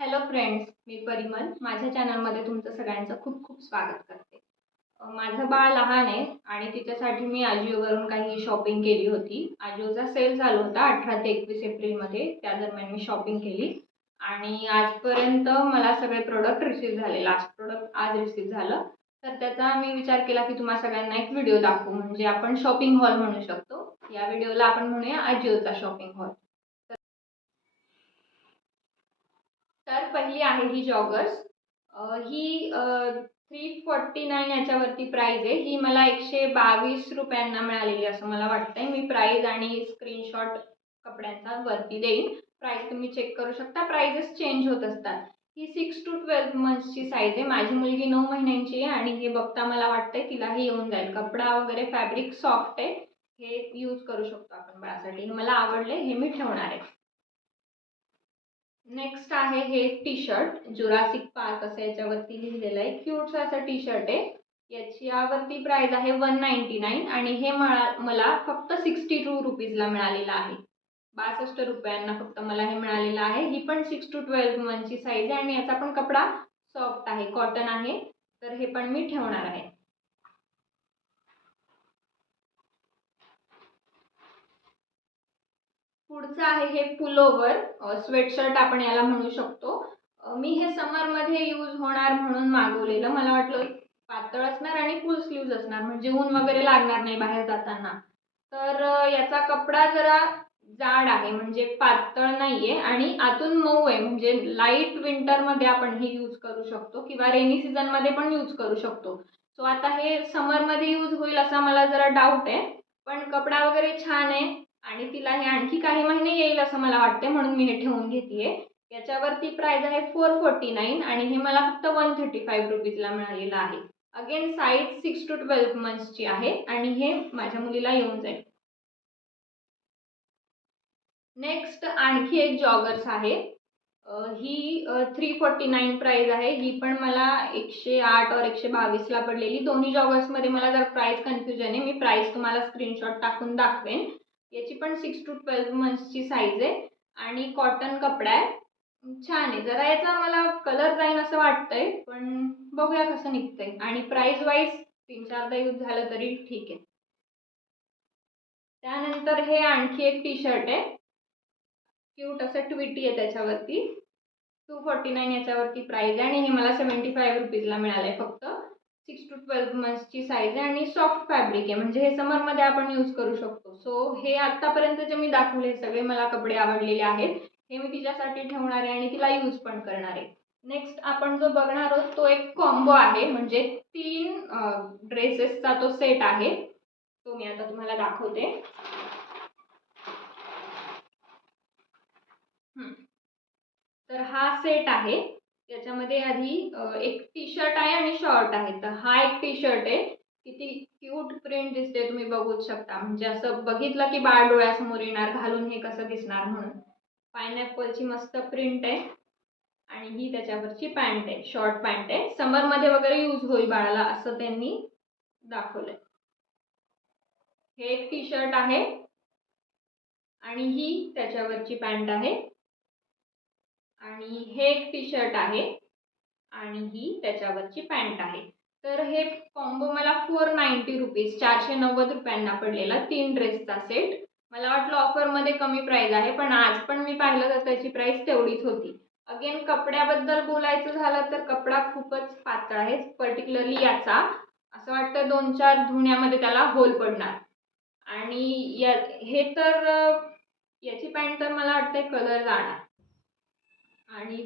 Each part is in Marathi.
हॅलो फ्रेंड्स, मी परिमल. माझ्या चॅनलमध्ये तुमचं सगळ्यांचं खूप खूप स्वागत करते. माझं बाळ लहान आहे आणि तिच्यासाठी मी आजिओवरून काही शॉपिंग केली होती. आजिओचा सेल चालू होता 18 ते 21 एप्रिलमध्ये. त्या दरम्यान मी शॉपिंग केली आणि आजपर्यंत मला सगळे प्रोडक्ट रिसीव झाले. लास्ट प्रोडक्ट आज रिसीव झालं. तर त्याचा मी विचार केला की तुम्हा सगळ्यांना एक व्हिडिओ दाखवू, म्हणजे आपण शॉपिंग हॉल म्हणू शकतो. या व्हिडिओला आपण म्हणूया आजिओचा शॉपिंग हॉल. तर पहिली आहे ही जॉगर्स. ही 349 याच्यावरती प्राईज आहे. ही मला 122 रुपयांना मिळालेली असं मला वाटतंय. मी प्राईज आणि स्क्रीनशॉट कपड्यांचा वरती देईन. प्राईस तुम्ही चेक करू शकता. प्राइजेस चेंज होत असतात. ही 6 to 12 मंथ्सची साईज आहे. माझी मुलगी 9 महिन्यांची आहे आणि हे बघता मला वाटतंय तिलाही येऊन जाईल. कपडा वगैरे फॅब्रिक सॉफ्ट आहे. हे यूज करू शकतो आपण बाळासाठी. मला आवडले, हे मी ठेवणार आहे. नेक्स्ट आहे हे टी शर्ट. जुरासिक पार्क असं याच्यावरती लिहिलेलं आहे. क्यूट असं टी शर्ट आहे. याच्यावरती प्राइस आहे 199 आणि हे मला फक्त 62 रुपीजला मिळालेलं आहे. 62 रुपयांना फक्त मला हे मिळालेलं आहे. ही पण 6 to 12 मंथची साईज आहे आणि याचा पण कपडा सॉफ्ट आहे, कॉटन आहे. तर हे पण मी ठेवणार आहे. पुढचं आहे हे पुलोवर स्वेटशर्ट आपण याला म्हणू शकतो. मी हे समरमध्ये यूज होणार म्हणून मागवलेलं. मला वाटलं पातळ असणार आणि फुल स्लीव्ज असणार, म्हणजे ऊन वगैरे लागणार नाही बाहेर जाताना. तर याचा कपडा जरा जाड आहे, म्हणजे पातळ नाहीये आणि आतून मऊ आहे, म्हणजे लाईट विंटरमध्ये आपण हे यूज करू शकतो किंवा रेनी सीझनमध्ये पण यूज करू शकतो. सो आता हे समरमध्ये यूज होईल असा मला जरा डाऊट आहे, पण कपडा वगैरे छान आहे आणि तिला हे आणखी काही महिने येईल असं मला वाटते, म्हणून मी हे ठेवून घेतेय. याच्यावरती प्राइस आहे 449 आणि हे मला फक्त 135 रुपीजला मिळालेलं आहे. अगेन साईज 6 to 12 मंथ्सची आहे आणि हे माझ्या मुलीला येऊन जाईल. नेक्स्ट आणखी एक जॉगर्स आहे. ही 349 प्राइस आहे. ही पण मला 108 और 122ला पडलेली. दोन्ही जॉगर्समध्ये मला जर प्राइस कन्फ्युजन आहे. मी प्राइस तुम्हाला स्क्रीनशॉट टाकून दाखवेन. याची पण 6 to 12 मंथ्सची साईज आहे आणि कॉटन कपडा आहे. छान आहे. जरा याचा मला कलर जाईन असं वाटतंय, पण बघूया कसं निघतंय. आणि प्राइस वाईज 3-4दा यूज झालं तरी ठीक आहे. त्यानंतर हे आणखी एक टी शर्ट आहे. क्यूट असं ट्विटी आहे त्याच्यावरती. 249 याच्यावरती प्राइस आहे आणि हे मला 75 रुपीजला मिळालं आहे. फक्त 6 to 12 मंथ्सची साईज आहे आणि सॉफ्ट फॅब्रिक आहे, म्हणजे हे समरमध्ये आपण यूज करू शकतो. सो हे आत्तापर्यंत जे मी दाखवले सगळे मला कपडे आवडलेले आहेत. हे मी तिच्यासाठी ठेवणार आहे आणि तिला यूज पण करणार आहे. नेक्स्ट आपण जो बघणार आहोत तो एक कॉम्बो आहे, म्हणजे 3 ड्रेसेसचा तो सेट आहे. तो मी आता तुम्हाला दाखवते. तर हा सेट आहे. त्याच्यामध्ये आधी एक टी शर्ट आहे आणि शॉर्ट आहे. तर हा एक टी शर्ट आहे. किती क्यूट प्रिंट दिसते, तुम्ही बघूच शकता. म्हणजे असं बघितलं की बाळ डोळ्यासमोर येणार घालून हे कसं दिसणार म्हणून. पायनॅपलची मस्त प्रिंट आहे आणि ही त्याच्यावरची पॅन्ट आहे, शॉर्ट पॅन्ट आहे. समरमध्ये वगैरे यूज होईल बाळाला असं त्यांनी दाखवलंय. हे एक टी शर्ट आहे आणि ही त्याच्यावरची पॅन्ट आहे आणि हे एक टी शर्ट आहे आणि ही त्याच्यावरची पॅन्ट आहे. तर हे कॉम्बो मला 490 रुपीज 490 रुपयांना पडलेला 3 ड्रेसचा सेट. मला वाटलं ऑफरमध्ये कमी प्राईस आहे, पण आज पण मी पाहिलं तर त्याची प्राईस तेवढीच होती. अगेन कपड्याबद्दल बोलायचं झालं तर कपडा खूपच पातळ आहे. पर्टिक्युलरली याचा असं वाटतं 2-4 धुण्यामध्ये त्याला होल पडणार. आणि हे तर याची पॅन्ट तर मला वाटतं कलर जाणार आणि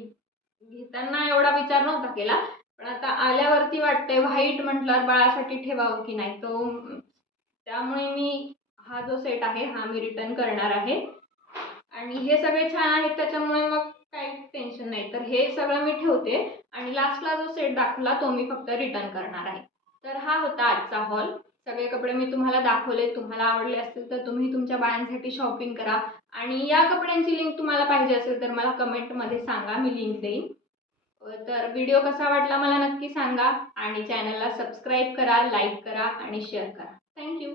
घेताना एवढा विचार नव्हता केला, पण आता आल्यावरती वाटतंय व्हाईट म्हटल्यावर बाळासाठी ठेवावं की नाही. तो त्यामुळे मी हा जो सेट आहे हा मी रिटर्न करणार आहे. आणि हे सगळे छान आहेत त्याच्यामुळे मग काही टेन्शन नाही. तर हे सगळं मी ठेवते आणि लास्टला जो सेट दाखवला तो मी फक्त रिटर्न करणार आहे. तर हा होता आजचा हॉल. सगळे कपडे मी तुम्हाला दाखवले. तुम्हाला आवडले असतील तर तुम्ही तुमच्या बाळांसाठी शॉपिंग करा आणि या कपड्यांची लिंक तुम्हाला पाहिजे असेल तर मला कमेंटमध्ये सांगा, मी लिंक देईन. तर व्हिडिओ कसा वाटला मला नक्की सांगा आणि चॅनलला सबस्क्राईब करा, लाईक करा आणि शेअर करा. थँक्यू.